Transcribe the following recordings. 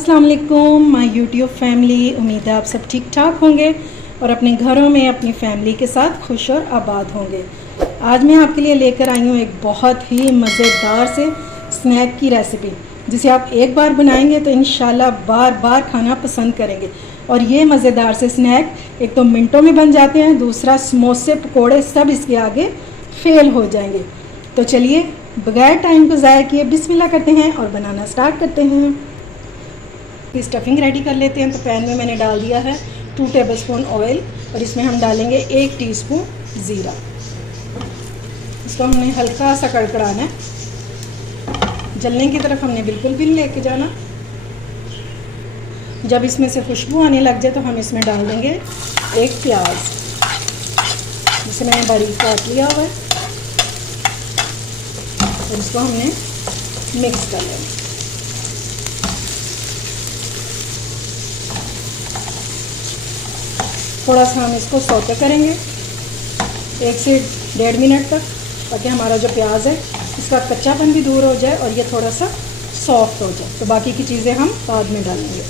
अस्सलाम वालेकुम my YouTube family. उम्मीद है आप सब ठीक ठाक होंगे और अपने घरों में अपनी फैमिली के साथ खुश और आबाद होंगे। आज मैं आपके लिए लेकर आई हूँ एक बहुत ही मज़ेदार से स्नैक की रेसिपी, जिसे आप एक बार बनाएंगे तो इंशाल्लाह बार बार खाना पसंद करेंगे। और ये मज़ेदार से स्नैक एक तो मिनटों में बन जाते हैं, दूसरा समोसे पकोड़े सब इसके आगे फेल हो जाएंगे। तो चलिए बगैर टाइम को ज़ाया किए बिस्मिल्लाह करते हैं और बनाना स्टार्ट करते हैं। स्टफिंग रेडी कर लेते हैं। तो पैन में मैंने डाल दिया है 2 टेबलस्पून ऑयल और इसमें हम डालेंगे 1 टीस्पून ज़ीरा। इसको हमने हल्का सा कड़कड़ाना है, जलने की तरफ हमने बिल्कुल भी नहीं लेके जाना। जब इसमें से खुशबू आने लग जाए तो हम इसमें डाल देंगे 1 प्याज, जिसे मैंने बारीक काट लिया हुआ है, और इसको हमने मिक्स कर लेना। थोड़ा सा हम इसको सौते करेंगे 1 से 1.5 मिनट तक, ताकि हमारा जो प्याज है इसका कच्चापन भी दूर हो जाए और ये थोड़ा सा सॉफ्ट हो जाए। तो बाकी की चीज़ें हम बाद में डालेंगे।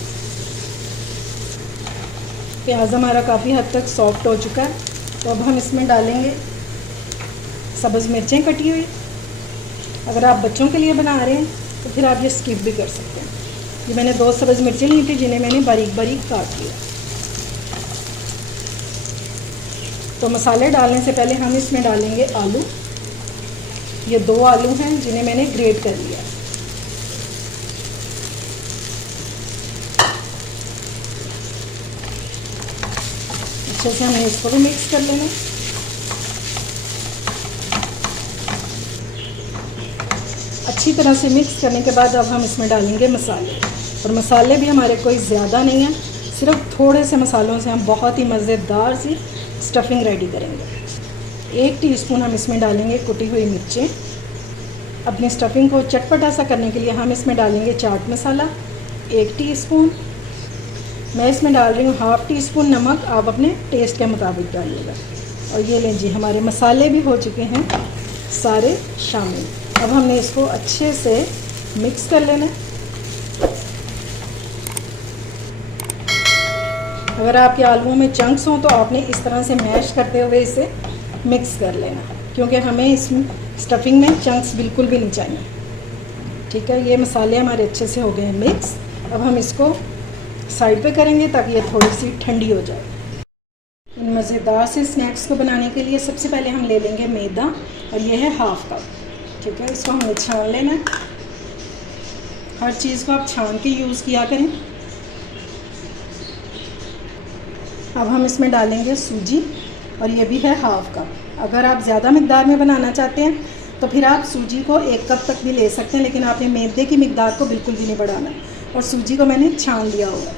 प्याज हमारा काफ़ी हद तक सॉफ्ट हो चुका है, तो अब हम इसमें डालेंगे सब्ज़ मिर्चें कटी हुई। अगर आप बच्चों के लिए बना रहे हैं तो फिर आप ये स्किप भी कर सकते हैं। ये मैंने 2 सब्ज़ मिर्चें ली थी, जिन्हें मैंने बारीक बारीक काट लिया। तो मसाले डालने से पहले हम इसमें डालेंगे आलू। ये 2 आलू हैं जिन्हें मैंने ग्रेट कर लिया। अच्छे से हमने इसको भी मिक्स कर लेना। अच्छी तरह से मिक्स करने के बाद अब हम इसमें डालेंगे मसाले, और मसाले भी हमारे कोई ज़्यादा नहीं है, सिर्फ थोड़े से मसालों से हम बहुत ही मज़ेदार सी स्टफिंग रेडी करेंगे। 1 टीस्पून हम इसमें डालेंगे कुटी हुई मिर्चें। अपनी स्टफिंग को चटपटा सा करने के लिए हम इसमें डालेंगे चाट मसाला 1 टीस्पून। मैं इसमें डाल रही हूँ 1/2 टीस्पून नमक, आप अपने टेस्ट के मुताबिक डालिएगा। और ये लें जी, हमारे मसाले भी हो चुके हैं सारे शामिल। अब हमने इसको अच्छे से मिक्स कर लेना है। अगर आपके आलूओं में चंक्स हों तो आपने इस तरह से मैश करते हुए इसे मिक्स कर लेना, क्योंकि हमें इस स्टफिंग में चंक्स बिल्कुल भी नहीं चाहिए। ठीक है, ये मसाले हमारे अच्छे से हो गए हैं मिक्स। अब हम इसको साइड पे करेंगे ताकि ये थोड़ी सी ठंडी हो जाए। इन मज़ेदार से स्नैक्स को बनाने के लिए सबसे पहले हम ले लेंगे मैदा, और ये है 1/2 कप। ठीक है, इसको हमें छान लेना है। हर चीज़ को आप छान के यूज़ किया करें। अब हम इसमें डालेंगे सूजी, और ये भी है 1/2 कप। अगर आप ज़्यादा मिक़दार में बनाना चाहते हैं तो फिर आप सूजी को 1 कप तक भी ले सकते हैं, लेकिन आपने मैदे की मिक़दार को बिल्कुल भी नहीं बढ़ाना है। और सूजी को मैंने छान लिया होगा।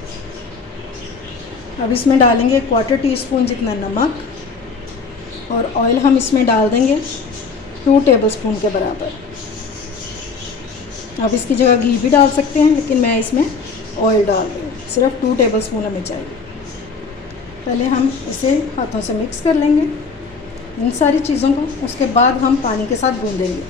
अब इसमें डालेंगे 1/4 टीस्पून जितना नमक, और ऑयल हम इसमें डाल देंगे 2 टेबलस्पून के बराबर। आप इसकी जगह घी भी डाल सकते हैं, लेकिन मैं इसमें ऑयल डाल रही हूँ। सिर्फ 2 टेबलस्पून हमें चाहिए। पहले हम इसे हाथों से मिक्स कर लेंगे इन सारी चीज़ों को, उसके बाद हम पानी के साथ गूंदेंगे।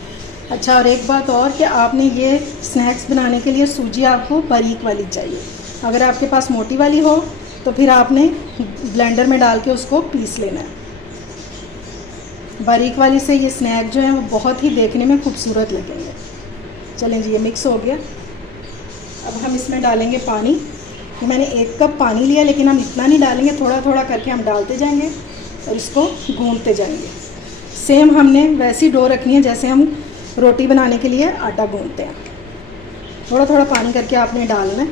अच्छा, और एक बात और कि आपने ये स्नैक्स बनाने के लिए सूजी आपको बारीक वाली चाहिए। अगर आपके पास मोटी वाली हो तो फिर आपने ब्लेंडर में डाल के उसको पीस लेना है। बारीक वाली से ये स्नैक जो है वो बहुत ही देखने में खूबसूरत लगेंगे। चलें जी, ये मिक्स हो गया। अब हम इसमें डालेंगे पानी। मैंने 1 कप पानी लिया, लेकिन हम इतना नहीं डालेंगे, थोड़ा थोड़ा करके हम डालते जाएंगे और इसको गूंथते जाएंगे। सेम हमने वैसी डो रखनी है जैसे हम रोटी बनाने के लिए आटा गूंथते हैं। थोड़ा थोड़ा पानी करके आपने डालना है।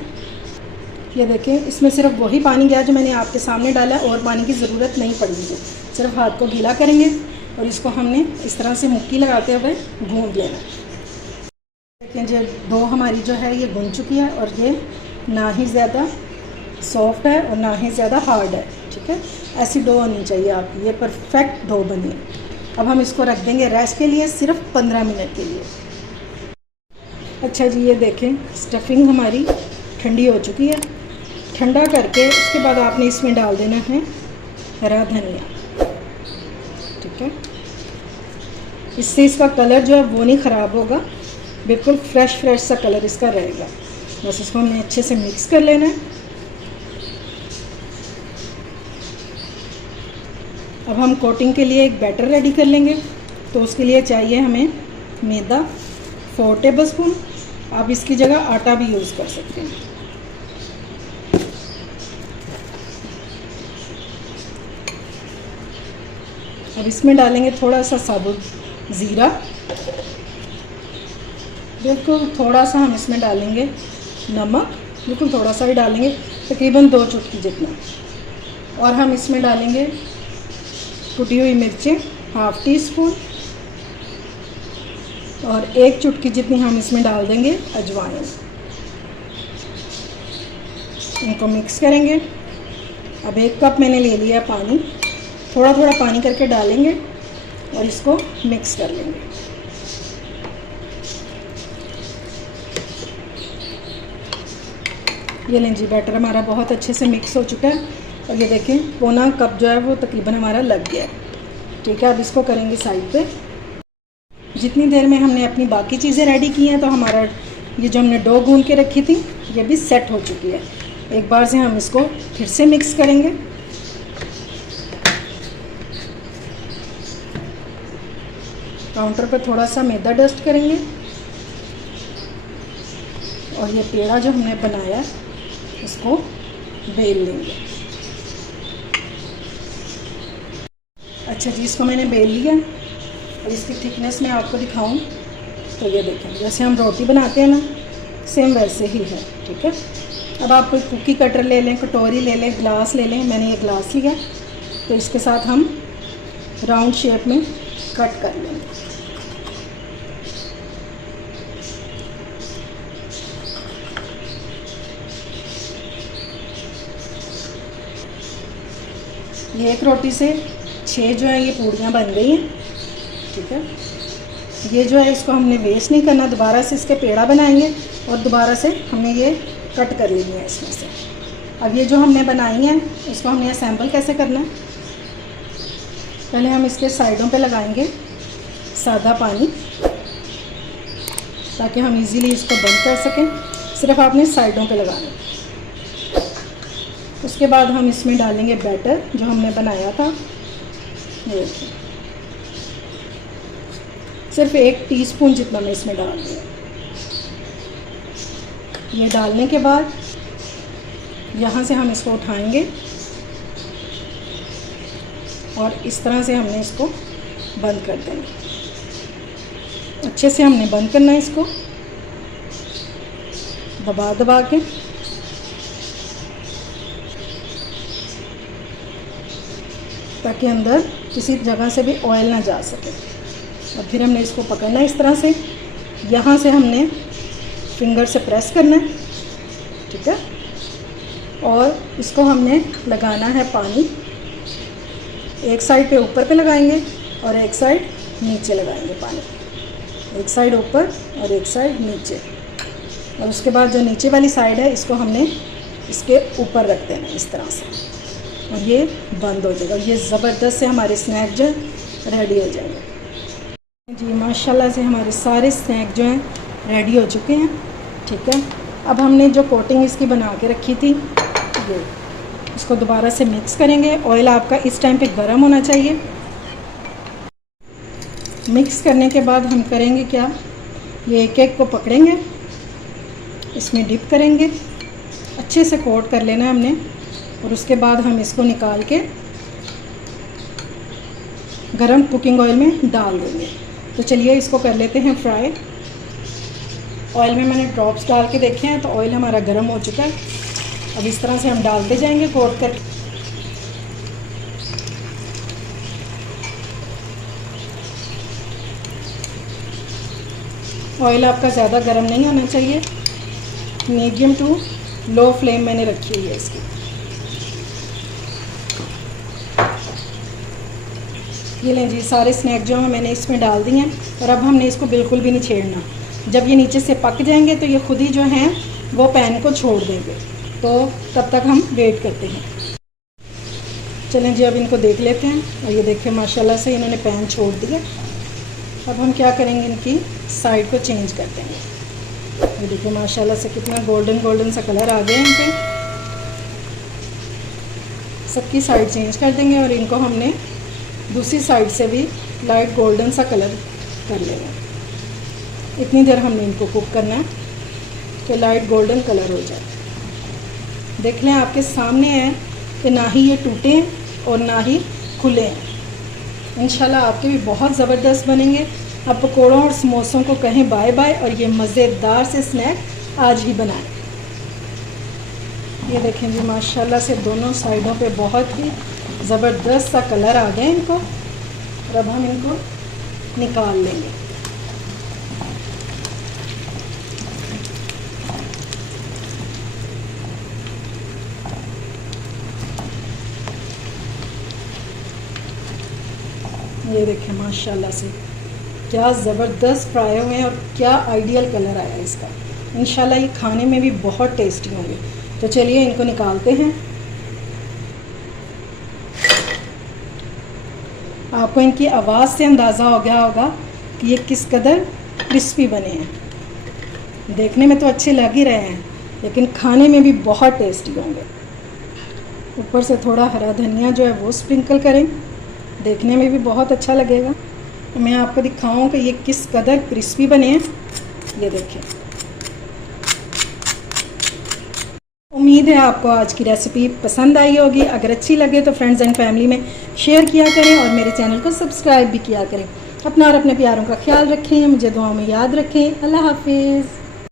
ये देखें, इसमें सिर्फ वही पानी गया जो मैंने आपके सामने डाला है, और पानी की ज़रूरत नहीं पड़ेगी। सिर्फ हाथ को गीला करेंगे और इसको हमने इस तरह से मुक्की लगाते हुए गूंथ लेना। देखें जी, डो हमारी जो है ये गूंथ चुकी है, और ये ना ही ज़्यादा सॉफ्ट है और ना ही ज़्यादा हार्ड है। ठीक है, ऐसी डो होनी चाहिए आपकी, ये परफेक्ट डो बनी है। अब हम इसको रख देंगे रेस्ट के लिए, सिर्फ 15 मिनट के लिए। अच्छा जी, ये देखें स्टफिंग हमारी ठंडी हो चुकी है। ठंडा करके उसके बाद आपने इसमें डाल देना है हरा धनिया। ठीक है, इससे इसका कलर जो है वो नहीं ख़राब होगा, बिल्कुल फ्रेश सा कलर इसका रहेगा। बस इसको हमने अच्छे से मिक्स कर लेना है। अब हम कोटिंग के लिए एक बैटर रेडी कर लेंगे। तो उसके लिए चाहिए हमें मैदा 4 टेबलस्पून। आप इसकी जगह आटा भी यूज़ कर सकते हैं। अब इसमें डालेंगे थोड़ा सा साबुत ज़ीरा, बिल्कुल थोड़ा सा हम इसमें डालेंगे नमक, बिल्कुल थोड़ा सा ही डालेंगे, तकरीबन 2 चुटकी जितना। और हम इसमें डालेंगे कुटी हुई मिर्चें 1/2 टीस्पून, और 1 चुटकी जितनी हम इसमें डाल देंगे अजवाइन। इनको मिक्स करेंगे। अब 1 कप मैंने ले लिया पानी, थोड़ा थोड़ा पानी करके डालेंगे और इसको मिक्स कर लेंगे। ये लें जी, बैटर हमारा बहुत अच्छे से मिक्स हो चुका है। और ये देखें 1/4 कप जो है वो तकरीबन हमारा लग गया है। ठीक है, अब इसको करेंगे साइड पे। जितनी देर में हमने अपनी बाकी चीज़ें रेडी की हैं, तो हमारा ये जो हमने डो गूंद के रखी थी ये भी सेट हो चुकी है। एक बार से हम इसको फिर से मिक्स करेंगे। काउंटर पर थोड़ा सा मैदा डस्ट करेंगे और ये पेड़ा जो हमने बनाया इसको बेल लेंगे। अच्छा जी, इसको मैंने बेल लिया और इसकी थिकनेस मैं आपको दिखाऊं तो ये देखें, जैसे हम रोटी बनाते हैं ना, सेम वैसे ही है। ठीक है, अब आप कोई कुकी कटर ले लें, कटोरी ले लें, ग्लास ले लें। मैंने ये ग्लास लिया, तो इसके साथ हम राउंड शेप में कट कर लेंगे। ये एक रोटी से 6 जो है ये पूड़ियाँ बन गई हैं। ठीक है, ये जो है इसको हमने वेस्ट नहीं करना, दोबारा से इसके पेड़ा बनाएंगे और दोबारा से हमने ये कट कर लेनी है इसमें से। अब ये जो हमने बनाई है इसको हमने असेंबल कैसे करना है, पहले हम इसके साइडों पे लगाएंगे सादा पानी, ताकि हम इजीली इसको बंद कर सकें। सिर्फ आपने साइडों पे लगाना है। उसके बाद हम इसमें डालेंगे बैटर जो हमने बनाया था। ये देखिए, सिर्फ 1 टीस्पून जितना मैं इसमें डाल दिया। ये डालने के बाद यहाँ से हम इसको उठाएंगे और इस तरह से हमने इसको बंद कर देना। अच्छे से हमने बंद करना है इसको, दबा दबा के। ताकि अंदर किसी जगह से भी ऑयल ना जा सके। और फिर हमने इसको पकड़ना है इस तरह से, यहाँ से हमने फिंगर से प्रेस करना है। ठीक है, और इसको हमने लगाना है पानी। एक साइड पे ऊपर पे लगाएंगे और एक साइड नीचे लगाएंगे पानी। एक साइड ऊपर और एक साइड नीचे। और उसके बाद जो नीचे वाली साइड है इसको हमने इसके ऊपर रख देना है इस तरह से, और ये बंद हो जाएगा। ये ज़बरदस्त से हमारे स्नैक जो है रेडी हो जाएंगे जी। माशाल्लाह से हमारे सारे स्नैक जो हैं रेडी हो चुके हैं। ठीक है, अब हमने जो कोटिंग इसकी बना के रखी थी ये, इसको दोबारा से मिक्स करेंगे। ऑयल आपका इस टाइम पे गर्म होना चाहिए। मिक्स करने के बाद हम करेंगे क्या, ये एक एक को पकड़ेंगे, इसमें डिप करेंगे, अच्छे से कोट कर लेना है हमने। और उसके बाद हम इसको निकाल के गरम कुकिंग ऑयल में डाल देंगे। तो चलिए इसको कर लेते हैं फ्राई। ऑयल में मैंने ड्रॉप्स डाल के देखे हैं, तो ऑयल हमारा गर्म हो चुका है। अब इस तरह से हम डालते जाएंगे कोट कर। ऑयल आपका ज़्यादा गर्म नहीं होना चाहिए, मीडियम टू लो फ्लेम मैंने रखी हुई है इसकी। ये लें जी, सारे स्नैक जो हैं मैंने इसमें डाल दिए हैं। और अब हमने इसको बिल्कुल भी नहीं छेड़ना। जब ये नीचे से पक जाएंगे तो ये खुद ही जो हैं वो पैन को छोड़ देंगे। तो तब तक हम वेट करते हैं। चलें जी, अब इनको देख लेते हैं। और ये देखें माशाल्लाह से इन्होंने पैन छोड़ दिया। अब हम क्या करेंगे, इनकी साइड को चेंज कर देंगे। ये देखिए माशाल्लाह से कितना गोल्डन गोल्डन सा कलर आ गया है इन पे। सबकी साइड चेंज कर देंगे और इनको हमने दूसरी साइड से भी लाइट गोल्डन सा कलर कर लेंगे। इतनी देर हमने इनको कुक करना है कि लाइट गोल्डन कलर हो जाए। देख लें आपके सामने है कि ना ही ये टूटे हैं और ना ही खुले हैं। इंशाल्लाह आपके भी बहुत ज़बरदस्त बनेंगे। अब पकौड़ों और समोसों को कहें बाय बाय और ये मज़ेदार से स्नैक आज ही बनाएं। ये देखें जी माशाल्लाह से दोनों साइडों पे बहुत ही ज़बरदस्त सा कलर आ गया इनको। और अब हम इनको निकाल लेंगे। ये देखें माशाल्लाह से क्या ज़बरदस्त फ्राई हुए हैं और क्या आइडियल कलर आया है इसका। इंशाल्लाह ये खाने में भी बहुत टेस्टी होंगे। तो चलिए इनको निकालते हैं। आपको इनकी आवाज़ से अंदाज़ा हो गया होगा कि ये किस कदर क्रिस्पी बने हैं। देखने में तो अच्छे लग ही रहे हैं लेकिन खाने में भी बहुत टेस्टी होंगे। ऊपर से थोड़ा हरा धनिया जो है वो स्प्रिंकल करें, देखने में भी बहुत अच्छा लगेगा। तो मैं आपको दिखाऊं कि ये किस कदर क्रिस्पी बने हैं। ये देखें। उम्मीद है आपको आज की रेसिपी पसंद आई होगी। अगर अच्छी लगे तो फ्रेंड्स एंड फैमिली में शेयर किया करें और मेरे चैनल को सब्सक्राइब भी किया करें। अपना और अपने प्यारों का ख्याल रखें, मुझे दुआओं में याद रखें। अल्लाह हाफिज़।